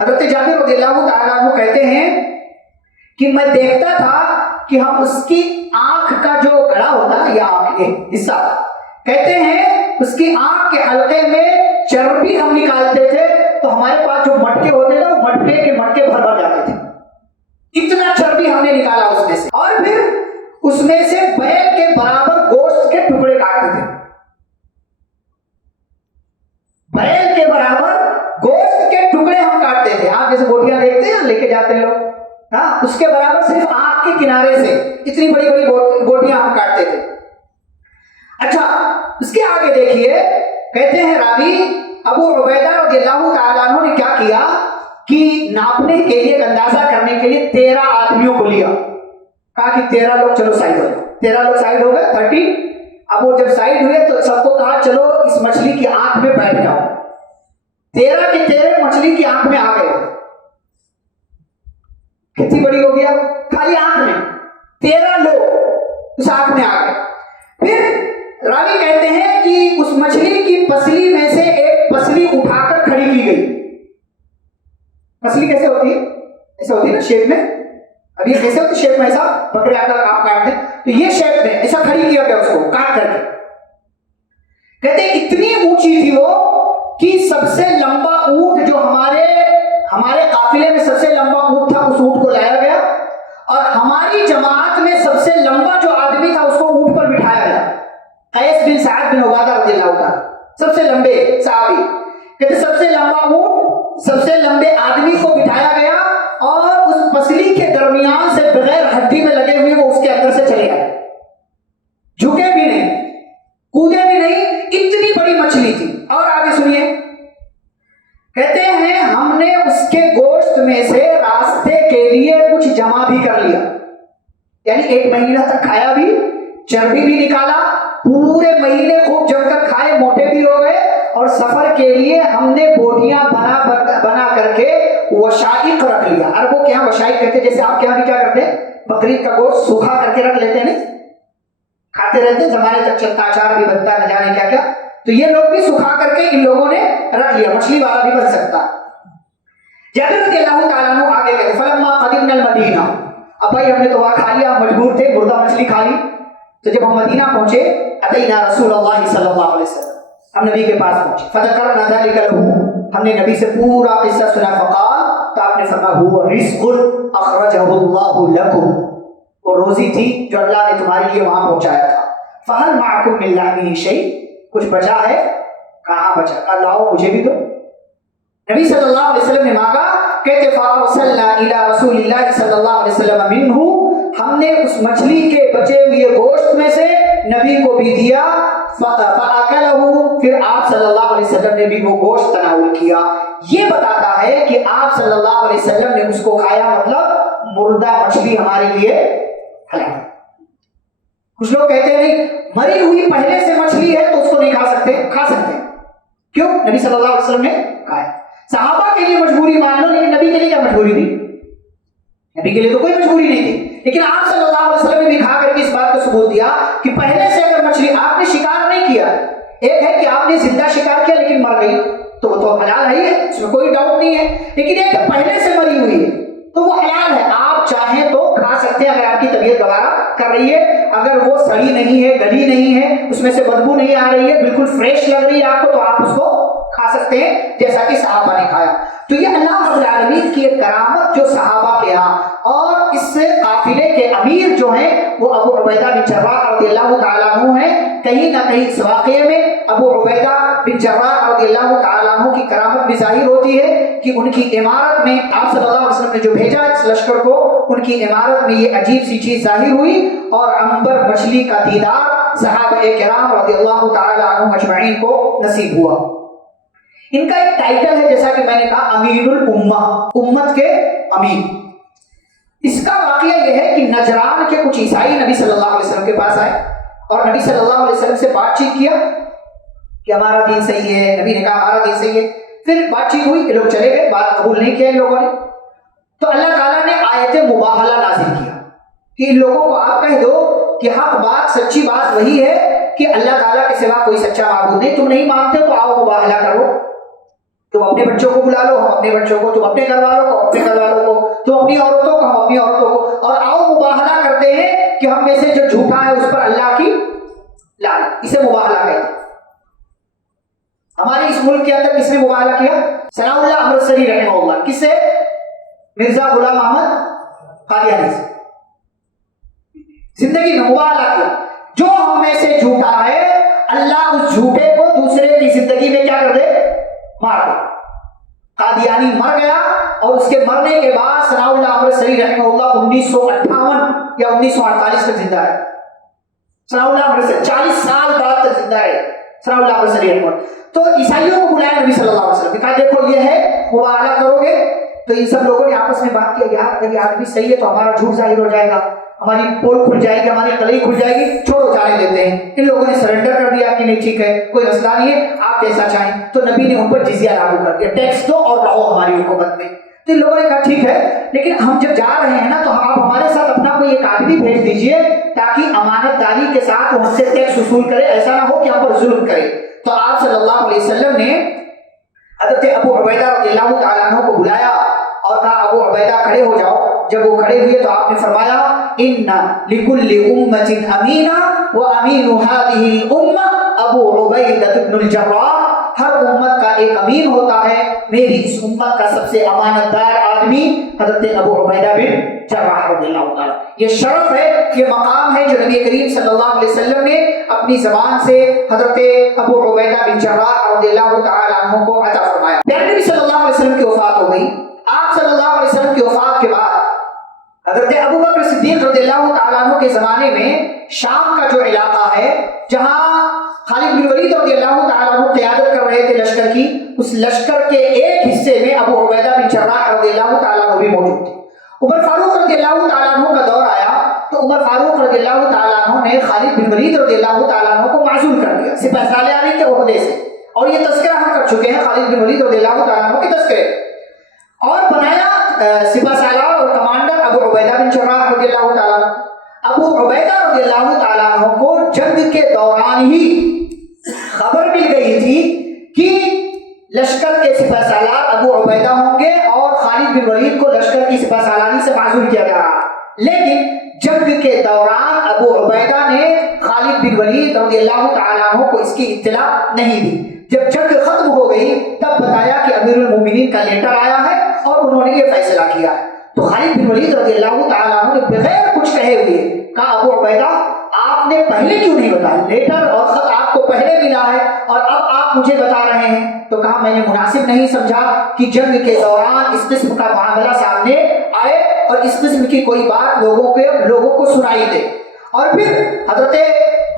حضرت جابر رضی اللہ تعالیٰ عنہ کہتے ہیں کہ میں دیکھتا تھا کہ ہم اس کی آنکھ کا جو گڑا ہوتا ہے یا آنکھ کے حصہ، کہتے ہیں اس کی آنکھ کے حلقے میں چربی ہم نکالتے تھے تو ہمارے پاس جو مٹکے ہوتے تھے وہ مٹکے کے مٹکے بھر بھر جاتے تھے. اتنا چربی ہم نے نکالا اس میں سے. اور پھر اس میں سے بیل کے برابر گوشت کے ٹکڑے کاٹتے تھے. بیل کے برابر گوشت کے ٹکڑے ہم کاٹتے تھے. آپ جیسے بوٹیاں دیکھتے ہیں لے کے جاتے ہیں لوگ، ہاں، اس کے برابر صرف آنکھ کے کنارے سے اتنی بڑی بڑی بوٹیاں ہم کاٹتے تھے. اچھا، اس کے آگے دیکھیے، کہتے ہیں راوی ابو عبیدہ رضی اللہ تعالیٰ عنہ نے کیا کیا کہ ناپنے کے لیے، اندازہ کرنے کے لیے 13 آدمیوں کو لیا. کہا کہ 13 لوگ چلو سائڈ ہو گئے. 13 لوگ سائڈ ہو گئے، 30. اب وہ جب سائڈ ہوئے تو سب کو کہا چلو اس مچھلی کی آنکھ میں بیٹھ جاؤ. 13 کے 13 مچھلی کی آنکھ میں آ گئے. کتنی بڑی ہو گیا؟ خالی آنکھ میں 13 لوگ اس آنکھ میں آ گئے. پھر راوی کہتے ہیں کہ اس مچھلی کی پسلی میں سے ایک پسلی اٹھا کر کھڑی کی گئی. پسلی کیسے ہوتی ہے؟ ایسے ہوتی ہے نا شیپ میں. اب یہ کیسے ہوتی ہے شیپ میں؟ ایسا بکرے آتا آپ کاٹتے تو یہ شیپ میں ایسا کھڑی کیا گیا اس کو کاٹ کر کے. کہتے ہیں اتنی اونچی تھی وہ کہ سب سے لمبا اونٹ جو ہمارے قافلے میں سب سے لمبا اونٹ تھا اس اونٹ کو لایا گیا، اور ہماری جماعت میں سب سے لمبا جو آدمی تھا اس کو اونٹ پر بٹھایا گیا. قیس بن سعد بن عبادہ رضی اللہ تعالیٰ، سب سے لمبے صحابی. کہتے سب سے لمبا اونٹ، سب سے لمبے آدمی کو بٹھایا گیا میں سے راستے کے لیے کچھ جمع بھی کر لیا، یعنی 1 مہینہ تک کھایا بھی، چربی بھی نکالا، پورے مہینے خوب جم کر کھائے، موٹے بھی ہو گئے، اور سفر کے لیے ہم نے بوٹیاں بنا کر کے وشائق رکھ لیا۔ عربوں کے یہاں وشائق کہتے ہیں، جیسے آپ کے یہاں بھی کیا کرتے ہیں، بکری کا گوشت سوکھا کر کے رکھ لیتے ہیں، نہیں کھاتے رہتے ہیں، زمانے تک چلتا، اچار بھی بنتا، نہ جانے کیا کیا، تو یہ لوگ بھی سکھا کر کے ان لوگوں نے رکھ لیا، مچھلی والا بھی بن سکتا۔ جابر رضی اللہ تعالیٰ عنہ آگے کہتے فلما قدمنا المدینہ، اب بھائی ہم نے تو وہاں کھا لیا، مجبور تھے، مردہ مچھلی کھا لی، تو جب ہم مدینہ پہنچے اتینا رسول اللہ صلی اللہ علیہ وسلم، ہم نبی کے پاس پہنچے، فذکرنا ذلک لہ، ہم نے نبی سے پورا قصہ سنا، فقال، تو آپ نے فرمایا هو رزق اخرجہ اللہ لکم، وہ روزی تھی جو اللہ نے تمہارے لیے وہاں پہنچایا تھا، فہل معکم من لحمہ شیء، کچھ بچا ہے؟ کہاں بچا؟ کہا لاؤ مجھے بھی دو۔ نبی صلی اللہ علیہ وسلم نے مانگا، کہتے فارسلنا الی رسول اللہ صلی اللہ علیہ وسلم منہ، ہم نے اس مچھلی کے بچے ہوئے گوشت میں سے نبی کو بھی دیا، فاکلہ، پھر آپ صلی اللہ علیہ وسلم نے بھی وہ گوشت تناول کیا۔ یہ بتاتا ہے کہ آپ صلی اللہ علیہ وسلم نے اس کو کھایا، مطلب مردہ مچھلی ہمارے لیے حلال۔ کچھ لوگ کہتے ہیں نہیں، مری ہوئی پہلے سے مچھلی ہے تو اس کو نہیں کھا سکتے، کھا سکتے ہیں، کیوں؟ نبی صلی اللہ علیہ وسلم نے کھایا۔ صحابہ کے لیے مجبوری مان لو، لیکن نبی کے لیے کیا مجبوری تھی؟ نبی کے لیے تو کوئی مجبوری نہیں تھی، لیکن آپ صلی اللہ علیہ وسلم نے بھی کھا کر کے اس بات کو ثبوت دیا کہ پہلے سے اگر مچھلی آپ نے شکار نہیں کیا، ایک ہے کہ آپ نے زندہ شکار کیا لیکن مر گئی تو وہ تو حلال ہے، اس میں کوئی ڈاؤٹ نہیں ہے، لیکن ایک پہلے سے مری ہوئی ہے تو وہ حلال ہے، آپ چاہیں تو کھا سکتے ہیں اگر آپ کی طبیعت گوارا کر رہی ہے، اگر وہ سڑی نہیں ہے، گلی نہیں ہے، اس میں سے بدبو نہیں آ رہی ہے، بالکل فریش لگ رہی ہے آپ کو، تو آپ اس کو کھا سکتے ہیں جیسا کہ صحابہ نے کھایا۔ تو یہ اللہ رب العالمین کی ایک کرامت جو صحابہ کے ہاں، اور اس سے قافلے کے امیر جو ہیں وہ ابو عبیدہ بن جراح رضی اللہ تعالیٰ عنہ ہیں، کہیں نہ کہیں اس واقعے میں ابو عبیدہ بن جراح رضی اللہ تعالیٰ عنہ کی کرامت بھی ظاہر ہوتی ہے کہ ان کی عمارت میں آپ صلی اللہ علیہ وسلم نے جو بھیجا اس لشکر کو، ان کی عمارت میں یہ عجیب سی چیز ظاہر ہوئی، اور عنبر مچھلی کا دیدار صحابہ کرام رضی اللہ تعالیٰ عنہ اجمعین کو نصیب ہوا۔ ان کا ایک ٹائٹل ہے جیسا کہ میں نے کہا امین الامہ، امت کے امین۔ اس کا واقعہ یہ ہے کہ نجران کے کچھ عیسائی نبی صلی اللہ علیہ وسلم کے پاس آئے اور نبی صلی اللہ علیہ وسلم سے بات چیت کیا کہ ہمارا دین صحیح ہے، نبی نے کہا ہمارا دین صحیح ہے، پھر بات چیت ہوئی، یہ لوگ چلے گئے، بات قبول نہیں کیا ان لوگوں نے، تو اللہ تعالیٰ نے آیت مباہلہ نازل کیا کہ ان لوگوں کو آپ کہہ دو کہ حق بات، سچی بات وہی ہے کہ اللہ تعالیٰ کے سوا کوئی سچا معبود نہیں، تم نہیں مانتے تو آؤ مباہلہ کرو، تم اپنے بچوں کو بلا لو، ہم اپنے بچوں کو، تم اپنے گھر والوں کو، اپنے گھر والوں کو، تم اپنی عورتوں کو، ہم اپنی عورتوں کو، اور آؤ مباہلہ کرتے ہیں کہ ہم میں سے جو جھوٹا ہے اس پر اللہ کی لعنت، اسے مباہلہ کہتے ہیں۔ ہمارے اس ملک کے اندر کس نے مباہلہ کیا؟ ثناء اللہ امرتسری رحمہ اللہ، کس سے؟ مرزا غلام احمد قادیانی سے، زندگی میں مباہلہ کیا، جو ہم میں سے جھوٹا ہے اللہ اس جھوٹے کو دوسرے کی زندگی میں کیا کر دے؟ مار دے۔ قادیانی مر گیا، اور اس کے مرنے کے بعد ثناء اللہ امرتسری رحمہ اللہ 1958 یا 1948 تک زندہ ہے۔ ثناء اللہ امرتسری 40 سال بعد تک زندہ ہے ثناء اللہ امرتسری رحمہ اللہ۔ تو عیسائیوں کو بلایا نبی صلی اللہ علیہ وسلم، کہا دیکھو یہ ہے، مباہلہ کرو گے؟ تو ان سب لوگوں نے آپس میں بات کیا، یار اگر یہ آدمی صحیح ہے تو ہمارا جھوٹ ظاہر ہو جائے گا، ہماری پول کھل جائے گی، ہماری کلئی کھل جائے گی، چھوڑو جانے دیتے ہیں۔ ان لوگوں نے سرنڈر کر دیا کہ نہیں ٹھیک ہے، کوئی مسئلہ نہیں ہے، آپ جیسا چاہیں۔ تو نبی نے ان پر جزیہ لاگو کر دیا، ٹیکس دو اور رہو ہماری حکومت میں۔ تو ان لوگوں نے کہا ٹھیک ہے، لیکن ہم جب جا رہے ہیں نا تو آپ ہمارے ساتھ اپنا کوئی ایک آدمی بھیج دیجئے تاکہ امانت داری کے ساتھ وہ ہم سے ٹیکس وصول کرے، ایسا نہ ہو کہ ہم پر ظلم کرے۔ تو آپ صلی اللہ علیہ وسلم نے حضرت ابو عبیدہ رضی اللہ تعالیٰ عنہ کو بلایا اور کہا ابو عبیدہ کھڑے ہو جاؤ۔ جب وہ کھڑے ہوئے تو آپ نے فرمایا ان لکل امت امینا وامین هذه الامه ابو عبیدہ بن الجراح، ہر امت کا ایک امین ہوتا ہے، میری اس امت کا سب سے امانت دار آدمی حضرت ابو عبیدہ بن جراح رضی اللہ تعالیٰ۔ یہ شرف ہے، یہ مقام ہے جو نبی کریم صلی اللہ علیہ وسلم نے اپنی زبان سے حضرت ابو عبیدہ بن جراح رضی اللہ تعالیٰ عنہ کو عطا فرمایا۔ پیارے نبی صلی اللہ علیہ وسلم کی وفات ہو گئی۔ آپ صلی اللہ علیہ وسلم کی وفات کے بعد حضرت ابو بکر صدیق رضی اللہ تعالیٰ عنہ کے زمانے میں شام کا جو علاقہ ہے جہاں خالد بن ولید رضی اللہ تعالیٰ عنہ قیادت کر رہے تھے لشکر کی. اس لشکر کے ایک حصے میں ابو عبیدہ بن جراح رضی اللہ تعالیٰ عنہ بھی موجود تھے. عمر فاروق رضی اللہ تعالیٰ عنہ کا دور آیا تو عمر فاروق رضی اللہ تعالیٰ عنہ نے خالد بن ولید رضی اللہ تعالیٰ عنہ کو معزول کر دیا سپہ سالاری کے عہدے سے. اور یہ تذکرہ ہم کر چکے ہیں خالد بن ولید رضی اللہ تعالیٰ عنہ کے تذکرے. اور بنایا سپہ سالار اور کمانڈر ابو عبیدہ بن جراح رضی اللہ تعالیٰ عنہ. ابو عبیدہ رضی اللہ تعالیٰ عنہ کو جنگ کے دوران ہی خبر مل گئی تھی کہ لشکر کے سپہ سالار ابو عبیدہ ہوں گے اور خالد بن ولید کو لشکر کی سپہ سالاری سے معزول کیا جا رہا. لیکن جنگ کے دوران ابو عبیدہ نے خالد بن ولید رضی اللہ تعالیٰ عنہ کو اس کی اطلاع نہیں دی. جب جنگ ختم ہو گئی تب بتایا کہ امیر المومنین کا لیٹر آیا ہے اور انہوں نے یہ فیصلہ کیا ہے. تو خالد بن ولید رضی اللہ تعالیٰ عنہ نے بغیر کچھ کہے ہوئے کہا ابو عبیدہ آپ نے پہلے کیوں نہیں بتایا؟ لیٹر اور خط آپ کو پہلے ملا ہے اور اب آپ مجھے بتا رہے ہیں. تو کہا میں نے مناسب نہیں سمجھا کہ جنگ کے دوران اس قسم کا معاملہ سامنے آئے اور اس قسم کی کوئی بات لوگوں کو سنائی دے. اور پھر حضرت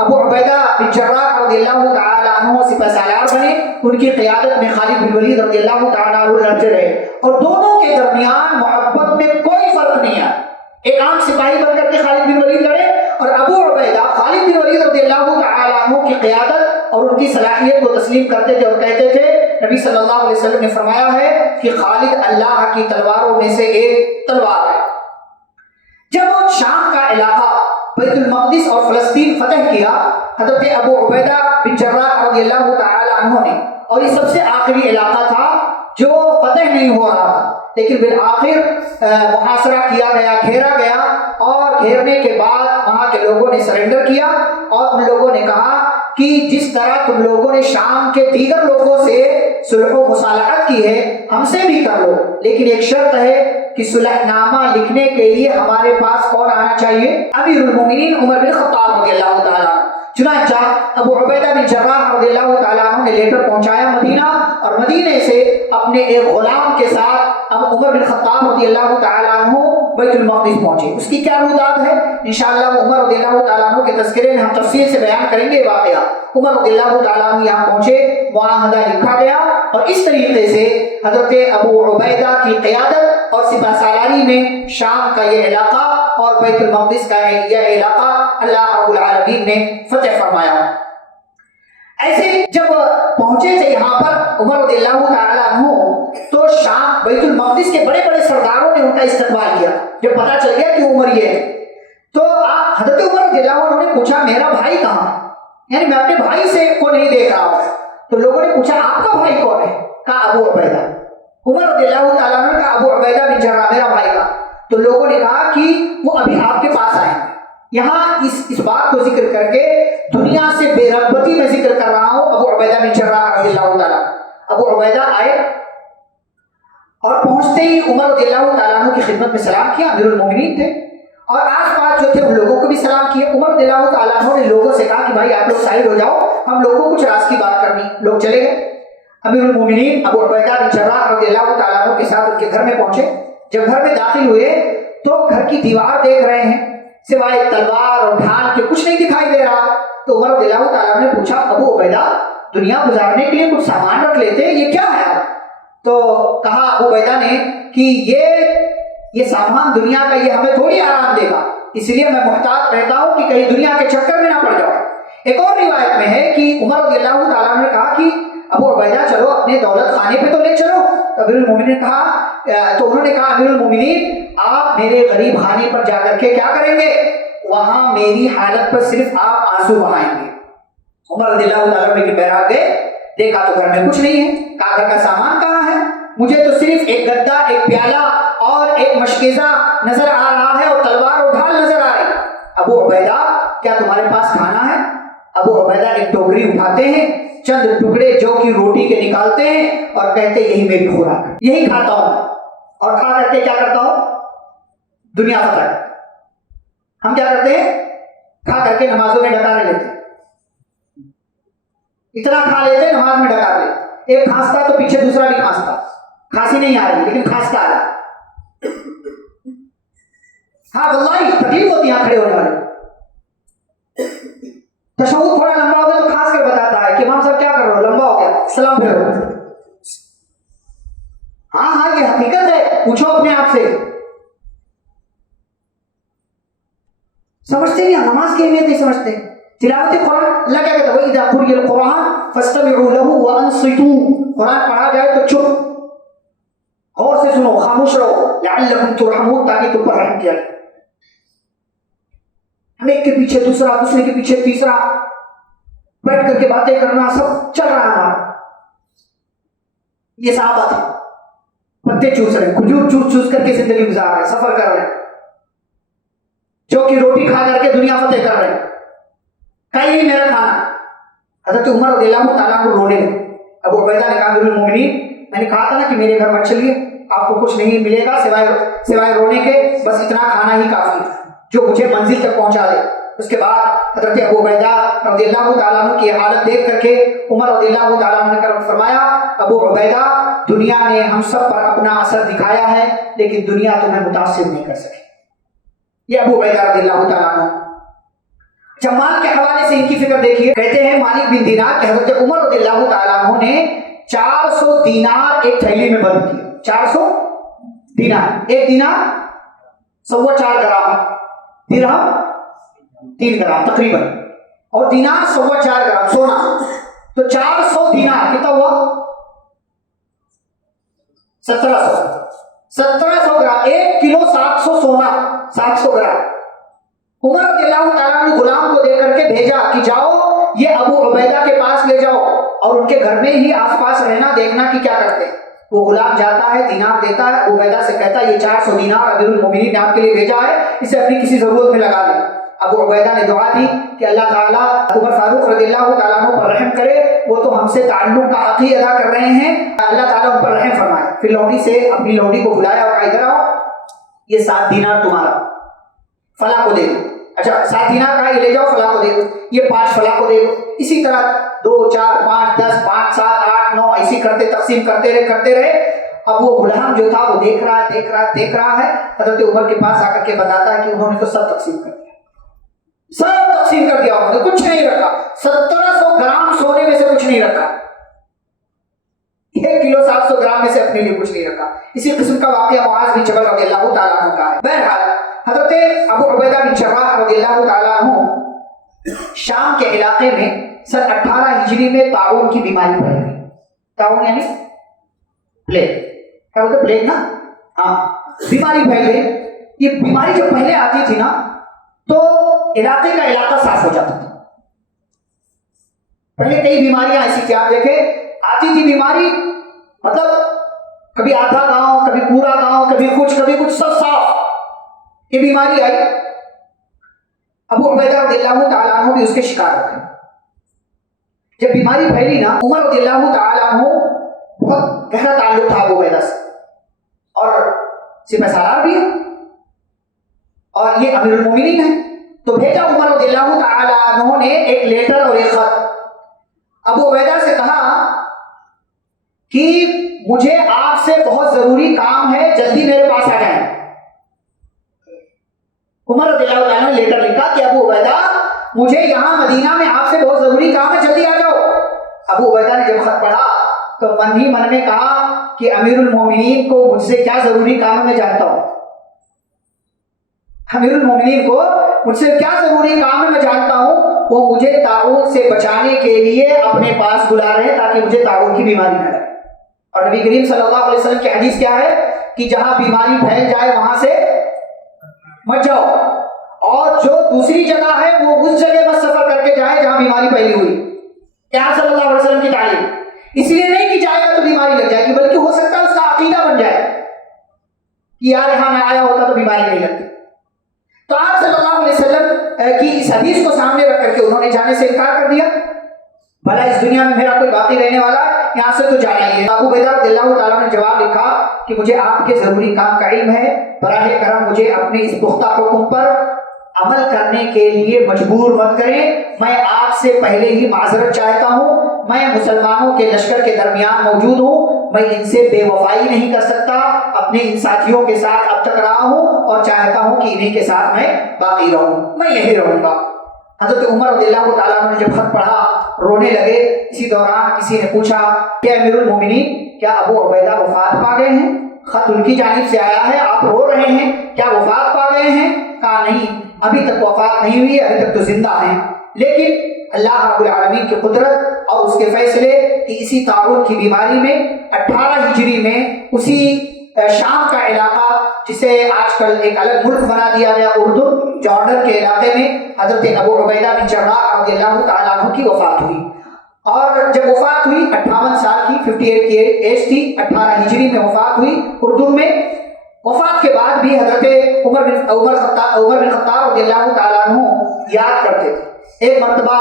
ابو عبیدہ بن جراح رضی اللہ تعالیٰ عنہ سپہ سالار بنے. ان کی قیادت میں خالد بن ولید رضی اللہ تعالیٰ عنہ لڑتے رہے اور دونوں کے درمیان محبت میں کوئی فرق نہیں آیا. ایک عام سپاہی بن کر کے خالد بن ولید لڑے اور ابو عبیدہ خالد بن ولید رضی اللہ تعالیٰ عنہ کی قیادت اور ان کی صلاحیت کو تسلیم کرتے تھے اور کہتے تھے نبی صلی اللہ علیہ وسلم نے فرمایا ہے کہ خالد اللہ کی تلواروں میں سے ایک تلوار ہے. جب وہ شام کا علاقہ بیت المقدس اور فلسطین فتح کیا حضرت ابو عبیدہ بن جراح رضی اللہ تعالیٰ عنہ نے, اور یہ سب سے آخری علاقہ تھا جو فتح نہیں ہو رہا تھا, لیکن بالآخر محاصرہ کیا گیا, گھیرا گیا اور گھیرنے کے بعد وہاں کے لوگوں نے سرنڈر کیا اور ان لوگوں نے کہا کہ جس طرح تم لوگوں نے شام کے دیگر لوگوں سے صلح و مصالحت کی ہے ہم سے بھی کر لو, لیکن ایک شرط ہے کہ صلح نامہ لکھنے کے لیے ہمارے پاس کون آنا چاہیے؟ امیر المومنین عمر بن خطاب رضی اللہ تعالیٰ. چنانچہ ابو عبیدہ بن جراح رضی اللہ تعالیٰ عنہ نے لیٹر پہنچایا مدینہ اور مدینے سے اپنے ایک غلام کے ساتھ اب عمر بن خطاب رضی اللہ تعالیٰ عنہ بیت المقدس پہنچے. اس کی کیا رودات ہے انشاءاللہ عمر رضی اللہ تعالیٰ عنہ کے تذکرے میں ہم تفصیل سے بیان کریں گے واقعہ. عمر رضی اللہ تعالیٰ عنہ یہاں پہنچے, معاہدہ لکھا گیا اور اس طریقے سے حضرت ابو عبیدہ کی قیادت اور سپہ سالاری میں شام کا یہ علاقہ اور بیت المقدس کا یہ علاقہ اللہ رب العالمین نے فتح فرمایا. ایسے جب پہنچے تھے یہاں پر عمر رضی اللہ تعالیٰ عنہ تو شام بیت المقدس کے بڑے بڑے سرداروں نے ان کا استقبال کیا. جب پتا چل گیا کہ عمر یہ ہے تو حضرت عمر رضی اللہ عنہ نے پوچھا میرا بھائی کہاں ہے, یعنی میں اپنے بھائی سے کو نہیں دیکھ رہا ہوں. تو لوگوں نے پوچھا آپ کا بھائی کون ہے؟ کہا ابو عبیدہ. عمر رضی اللہ تعالیٰ عنہ نے کہا ابو عبیدہ بن جراح میرا بھائی کا. تو لوگوں نے کہا کہ وہ ابھی آپ کے پاس آئے ہیں. یہاں اس بات کو ذکر کر کے دنیا سے بے رغبتی میں ذکر کر رہا ہوں. ابو عبیدہ بن جراح رضی اللہ تعالیٰ. ابو عبیدہ آئے اور پہنچتے ہی عمر رضی اللہ تعالیٰ عنہ کی خدمت میں سلام کیا. امیر المومنین تھے اور آس پاس جو تھے ان لوگوں کو بھی سلام کیے. عمر رضی اللہ تعالیٰ عنہ نے لوگوں سے کہا کہ بھائی آپ لوگ سائڈ ہو جاؤ, ہم لوگوں کو کچھ راز کی بات کرنی. لوگ چلے گئے. امیر المومنین ابو عبیدہ بن جراح رضی اللہ تعالیٰ عنہ کے ساتھ ان کے گھر میں پہنچے. جب گھر میں داخل ہوئے تو گھر کی دیوار دیکھ رہے ہیں, سوائے تلوار اور ڈھال کے کچھ نہیں دکھائی دے رہا. تو عمر رضی اللہ تعالیٰ عنہ نے پوچھا ابو عبیدہ دنیا گزارنے کے لیے کچھ سامان رکھ لیتے, یہ کیا ہے؟ تو کہا ابو عبیدہ نے کہ یہ سامان دنیا کا یہ ہمیں تھوڑی آرام دے گا, اس لیے میں محتاط رہتا ہوں کہ کہیں دنیا کے چکر میں نہ پڑ جاؤ. ایک اور روایت میں ہے کہ عمر رضی اللہ تعالیٰ عنہ نے کہا کہ ابو عبیدہ چلو اپنے دولت خانے پہ تو لے چلو. امیر المومنین نے کہا تو انہوں نے کہا امیر المومنین آپ میرے غریب خانے پر جا کر کے کیا کریں گے؟ وہاں میری حالت پر صرف آپ آنسو بہائیں گے. عمر رضی اللہ تعالیٰ عنہ کے بیراگ گئے, دیکھا تو گھر میں کچھ نہیں ہے. کہا گھر کا سامان کہاں ہے؟ مجھے تو صرف ایک گدا, ایک پیالہ اور ایک مشکیزہ نظر آ رہا ہے اور تلوار اور ڈھال نظر آ رہی. ابو عبیدہ کیا تمہارے پاس کھانا ہے؟ ابو عبیدہ ایک ٹوکری اٹھاتے ہیں, چند ٹکڑے جو کی روٹی کے نکالتے ہیں اور کہتے یہی میری خوراک ہے, یہی کھاتا ہوں اور کھا کر کے کیا کرتا ہوں؟ دنیا فتح. ہم کیا کرتے ہیں؟ کھا کر کے نمازوں میں ڈکارے لیتے, اتنا کھا لیتے نماز میں ڈکار لیتے. ایک کھانستا تو پیچھے دوسرا بھی کھانستا, کھانسی نہیں آ رہی لیکن کھانستا آ رہا. ہاں واللہ تکلیف ہوتی ہے کھڑے ہونے والے. تشہد تھوڑا لمبا ہو گیا تو کھانس کر بتاتے اپنے آپ سے. سمجھتے نہیں, نماز کی اہمیت نہیں سمجھتے. تلاوت قرآن, اللہ کیا کہتا ہے وَإِذَا قُرِئَ الْقُرْآنُ فَاسْتَمِعُوا لَهُ وَأَنصِتُوا. قرآن پڑھا جائے تو چپ, غور سے سنو, خاموش رہو. لَعَلَّكُمْ تُرْحَمُونَ, تاکہ تم پر رحم کیا جائے. ہم ایک کے پیچھے دوسرا, دوسرے کے پیچھے تیسرا, بیٹھ کر کے باتیں کرنا, سب چل رہا ہے ہمارا. یہ صحابہ تھے, پتے چوس رہے ہیں, کھجور چوس چوس کر کے زندگی گزار رہے ہیں, سفر کر رہے ہیں, جو کہ روٹی کھا کر کے دنیا فتح کر رہے ہیں. کہیں نہیں میرا کھانا. حضرت عمر رضی اللہ تعالیٰ کو رونے لگے. ابو عبیدہ نے کہا امیر المومنین, میں نے کہا تھا نا کہ میرے گھر مت چلیے, آپ کو کچھ نہیں ملے گا سوائے رونے کے, بس اتنا کھانا ہی کافی جو مجھے منزل تک پہنچا دے. اس کے بعد حضرت ابو عبیدہ رضی اللہ تعالیٰ عنہ کی حالت دیکھ کر کے عمر رضی اللہ تعالیٰ عنہ نے فرمایا, ابو عبیدہ, دنیا نے ہم سب پر اپنا اثر دکھایا ہے, لیکن دنیا تمہیں متاثر نہیں کر سکی. یہ ابو عبیدہ رضی اللہ تعالیٰ عنہ. جمال کے حوالے سے ان کی فکر دیکھیے, کہتے ہیں مالک بن دینار کہ حضرت عمر رضی اللہ تعالیٰ عنہ نے 400 دینار ایک تھیلی میں بند کیے. 400 دینار, ایک دینار 4.25 گرام, درہم 3 گرام تقریباً, اور دینار 4.25 گرام سونا. تو 400 دینار کتنا ہوا؟ 1700 گرام. 1 کلو 700 سونا, 700 گرام. عمر رضی اللہ تعالیٰ نے غلام کو دے کر کے بھیجا کہ جاؤ یہ ابو عبیدہ کے پاس لے جاؤ اور ان کے گھر میں ہی آس پاس رہنا, دیکھنا کہ کیا کرتے. وہ غلام جاتا ہے, دینار دیتا ہے, ابو عبیدہ سے کہتا ہے یہ 400 دینار امیر المومنین نے آپ کے لیے بھیجا ہے, اسے اپنی کسی ضرورت میں لگا دیں. ابو عبیدہ نے دعا دی کہ اللہ تعالیٰ عمر فاروق رضی اللہ تعالیٰ عنہ پر رحم کرے, وہ تو ہم سے تعلق کا حق ہی ادا کر رہے ہیں, اللہ تعالیٰ ان پر رحم فرمائے. پھر لوڈی سے اپنی لوڈی کو بلایا اور ادھر آؤ, یہ 7 دینار تمہارا, فلاں کو دے دو. اچھا 7 دینار کہا, یہ لے جاؤ فلاں کو دے دو, یہ 5 فلاں کو دے دو. اسی طرح 2 4 5 10 5 7 8 9 ایسی کرتے تقسیم کرتے رہے. اب وہ غلام جو تھا وہ دیکھ رہا ہے. حضرت عمر کے پاس آ کر کے بتاتا ہے کہ انہوں نے تو سب تقسیم کر دیا, انہوں نے کچھ نہیں رکھا. 1700 گرام سونے میں سے کچھ نہیں رکھا, 1 کلو 700 گرام میں سے اپنے لیے کچھ نہیں رکھا. اسی قسم کا واقعہ معاذ بن جبل رضی اللہ تعالیٰ عنہ کا ہے. بہرحال حضرت ابو عبیدہ بن جراح رضی اللہ تعالیٰ عنہ شام کے علاقے میں سن 18 ہجری میں طاعون کی بیماری پھیل گئی. طاعون یعنی پلیگ, کیا بولتے پلیگ نا, ہاں, بیماری پھیل گئی. یہ بیماری جب پہلے آتی تھی نا تو علاقے کا علاقہ صاف ہو جاتا تھا. پہلے کئی بیماریاں ایسی تھی, آپ دیکھیں آتی تھی بیماری, مطلب کبھی آدھا گاؤں, کبھی پورا گاؤں, کبھی کچھ سب صاف. یہ بیماری آئی, ابو عبیدہ رضی اللہ تعالیٰ عنہ بھی اس کے شکار ہو گئے. جب بیماری پھیلی نا, عمر رضی اللہ تعالیٰ عنہ بہت گہرا تعلق تھا ابو عبیدہ سے, اور سپہ سالار بھی ہے اور یہ امیر المومنین ہے. تو بھیجا عمر رضی اللہ تعالیٰ عنہ نے ایک لیٹر اور ایک خط. ابو عبیدہ سے کہا کہ مجھے آپ سے بہت ضروری کام ہے, جلدی میرے پاس آ جائیں. عمر رضی اللہ تعالیٰ نے لیٹر لکھا کہ ابو عبیدہ مجھے یہاں مدینہ میں آپ سے بہت ضروری کام ہے, جلدی آ جاؤ. ابو عبیدہ نے جب خط پڑھا تو من ہی من میں کہا کہ امیر المومنین کو مجھ سے کیا ضروری کام ہے میں جانتا ہوں. امیر المومنین کو مجھ سے کیا ضروری کام ہے میں جانتا ہوں. وہ مجھے طاعون سے بچانے کے لیے اپنے پاس بلا رہے ہیں تاکہ مجھے طاعون کی بیماری نہ لگے. اور نبی کریم صلی اللہ علیہ وسلم کی حدیث کیا ہے کہ جہاں بیماری پھیل جائے وہاں سے مت جاؤ, اور جو دوسری جگہ ہے وہ اس جگہ بس سفر کر کے جائے جہاں بیماری پھیلی ہوئی. کیا صلی اللہ علیہ وسلم کی تعلیم, اس لیے نہیں کہ جائے گا تو بیماری لگ جائے گی, بلکہ ہو سکتا ہے اس کا عقیدہ بن جائے کہ یار یہاں نہ آیا ہوتا تو بیماری نہیں لگتی. تو آپ صلی اللہ علیہ وسلم کی اس حدیث کو سامنے رکھ کر کے انہوں نے جانے سے انکار کر دیا. بھلا اس دنیا میں میرا کوئی باقی رہنے والا ہے, یہاں سے تو جانا ہی ہے. ابو عبیدہ رضی اللہ تعالیٰ نے جواب لکھا کہ مجھے آپ کے ضروری کام کا علم ہے, براہ کرم مجھے اپنے اس پختہ حکم پر عمل کرنے کے لیے مجبور مت کریں. میں آپ سے پہلے ہی معذرت چاہتا ہوں, میں مسلمانوں کے لشکر کے درمیان موجود ہوں, میں ان سے بے وفائی نہیں کر سکتا. اپنے ان ساتھیوں کے ساتھ اب تک رہا ہوں اور چاہتا ہوں کہ انہیں کے ساتھ میں باقی رہوں, میں یہی رہوں گا. حضرت عمر رضی اللہ تعالیٰ عنہ نے جب خط پڑھا رونے لگے. اسی دوران کسی نے پوچھا کہ امیر المومنین کیا ابو عبیدہ وفات پا گئے ہیں؟ خط ان کی جانب سے آیا ہے، آپ رو رہے ہیں، کیا وفات پا گئے ہیں؟ کہا نہیں، ابھی تک وفات نہیں ہوئی، ابھی تک تو زندہ ہیں، لیکن اللہ رب العالمین کی قدرت اور اس کے فیصلے کہ اسی طاعون کی بیماری میں 18 ہجری میں اسی شام کا علاقہ جسے آج کل ایک الگ ملک بنا دیا گیا اردن، جارڈن کے علاقے میں حضرت ابو عبیدہ بن جراح رضی اللہ تعالیٰ عنہ کی وفات ہوئی۔ اور جب وفات ہوئی 58 سال کی 58 کی ایج تھی، 18 ہجری میں وفات ہوئی اردن میں۔ وفات کے بعد بھی حضرت عمر بن خطاب رضی اللہ تعالیٰ عنہ یاد کرتے تھے۔ ایک مرتبہ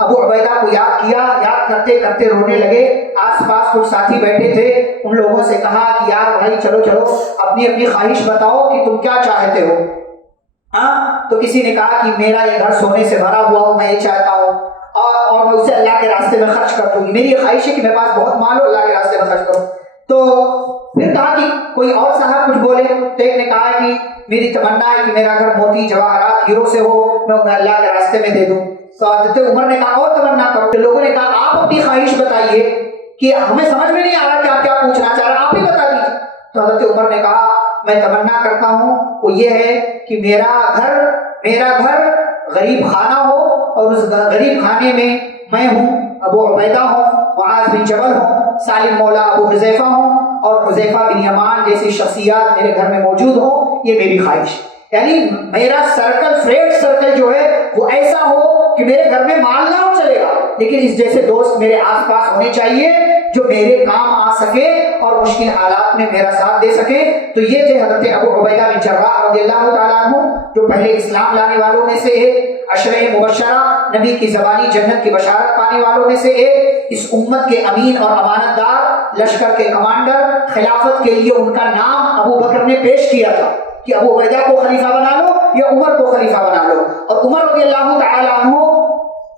ابو عبیدہ کو یاد کیا، یاد کرتے کرتے رونے لگے، آس پاس کچھ ساتھی بیٹھے تھے، ان لوگوں سے کہا کہ یار بھائی چلو اپنی اپنی خواہش بتاؤ کہ تم کیا چاہتے ہو۔ تو کسی نے کہا کہ میرا یہ گھر سونے سے بھرا ہوا ہو، میں یہ چاہتا ہوں اور میں اسے اللہ کے راستے میں خرچ کر دوں گی، میری یہ خواہش ہے کہ میرے پاس بہت مال ہو، اللہ کے راستے میں خرچ کروں۔ تو پھر کہا کہ کوئی اور صاحب کچھ بولے، تو ایک نے کہا کہ میری تمنا ہے کہ میرا گھر موتی جواہرات ہیرو سے ہو، میں انہیں اللہ کے راستے میں دے دوں۔ تو حضرت عمر نے کہا اور تمنا کرو۔ تو لوگوں نے کہا آپ اپنی خواہش بتائیے کہ ہمیں سمجھ میں نہیں آ رہا کہ آپ کیا پوچھنا چاہ رہے ہیں، آپ ہی بتا دیجیے۔ تو حضرت عمر نے کہا میں تمنا کرتا ہوں وہ یہ ہے کہ میرا گھر غریب خانہ ہو، اور اس غریب خانے میں ہوں، ابو عبیدہ ہوں، معاذ بن جبل ہوں، سالم مولا ابو حذیفہ ہوں، اور حذیفہ بن یمان جیسی شخصیات میرے گھر میں موجود ہوں، یہ میری خواہش ہے۔ یعنی میرا فرینڈ سرکل جو ہے وہ ایسا ہو کہ میرے گھر میں مال نہ ہو چلے گا، لیکن اس جیسے دوست میرے آس پاس ہونے چاہیے جو میرے کام آ سکے اور مشکل حالات میں میرا ساتھ دے سکے۔ تو یہ تھے حضرت ابو عبیدہ بن جراح رضی اللہ تعالیٰ عنہ، جو پہلے اسلام لانے والوں میں سے ایک، عشرہ مبشرہ، نبی کی زبانی جنت کی بشارت پانے والوں میں سے ایک، اس امت کے امین اور امانت دار، لشکر کے کمانڈر، خلافت کے لیے ان کا نام ابو بکر نے پیش کیا تھا کہ ابو عبیدہ کو خلیفہ بنا لو یا عمر کو خلیفہ بنا لو، اور عمر رضی اللہ تعالیٰ عنہ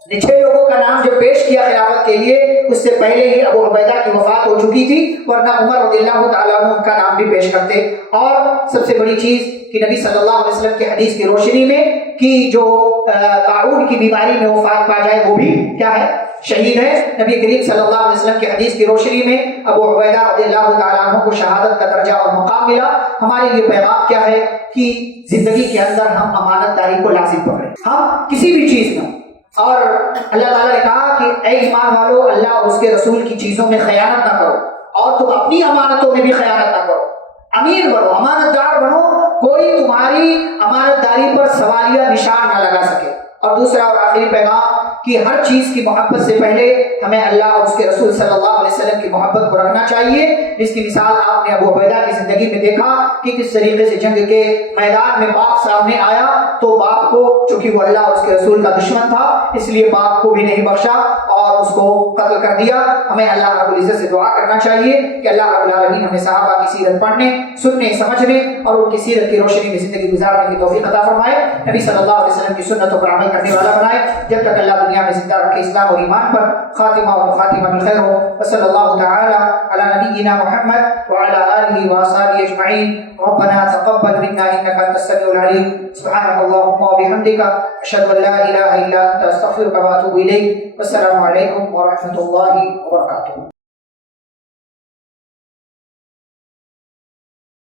نے 6 لوگوں کا نام جو پیش کیا خلافت کے لیے، اس سے پہلے ہی ابو عبیدہ کی وفات ہو چکی تھی، ورنہ عمر رضی اللہ تعالیٰ عنہ کا نام بھی پیش کرتے۔ اور سب سے بڑی چیز کہ نبی صلی اللہ علیہ وسلم کی حدیث کی روشنی میں کہ جو طاعون کی بیماری میں وفات پا جائے وہ بھی کیا ہے؟ شہید ہے۔ نبی کریم صلی اللہ علیہ وسلم کی حدیث کی روشنی میں ابو عبیدہ رضی اللہ تعالیٰ عنہ کو شہادت کا درجہ اور مقام ملا۔ ہمارے لیے پیغام کیا ہے کہ زندگی کے اندر ہم امانت داری کو لازم پکڑیں، ہم کسی بھی چیز میں، اور اللہ تعالیٰ نے کہا کہ اے ایمان والو، اللہ اور اس کے رسول کی چیزوں میں خیانت نہ کرو، اور تم اپنی امانتوں میں بھی خیانت نہ کرو، امین بنو، امانت دار بنو، کوئی تمہاری امانت داری پر سوالیہ نشان نہ لگا سکے۔ اور دوسرا اور آخری پیغام کہ ہر چیز کی محبت سے پہلے ہمیں اللہ اور اس کے رسول صلی اللہ علیہ وسلم کی محبت کو رکھنا چاہیے، جس کی مثال آپ نے ابو عبیدہ کی زندگی میں دیکھا کہ کس طریقے سے جنگ کے میدان میں باپ سامنے آیا تو باپ کو، چونکہ وہ اللہ اور اس کے رسول کا دشمن تھا، اس لیے باپ کو بھی نہیں بخشا اور اس کو قتل کر دیا۔ ہمیں اللہ رب العزت سے دعا کرنا چاہیے کہ اللہ رب العالمین ہمیں صحابہ کی سیرت پڑھنے، سننے، سمجھنے اور ان کی سیرت کی روشنی میں زندگی گزارنے کی توفیق عطا فرمائے، نبی صلی اللہ علیہ وسلم کی سنتوں پر عمل کرنے والا بنائے، جب تک اللہ دنیا میں زندہ رکھے اسلام اور ایمان پر۔ خاتمہ اور خاتمہ بالخیر ہو۔ وصلی اللہ تعالی علی نبینا محمد وعلی آلہ واصحابہ اجمعین۔ ربنا تقبل منا انک انت السمیع العلیم۔ سبحانک اللہم وبحمدک، اشہد ان لا الہ الا انت، استغفرک واتوب الیک۔ والسلام علیکم ورحمۃ اللہ وبرکاتہ۔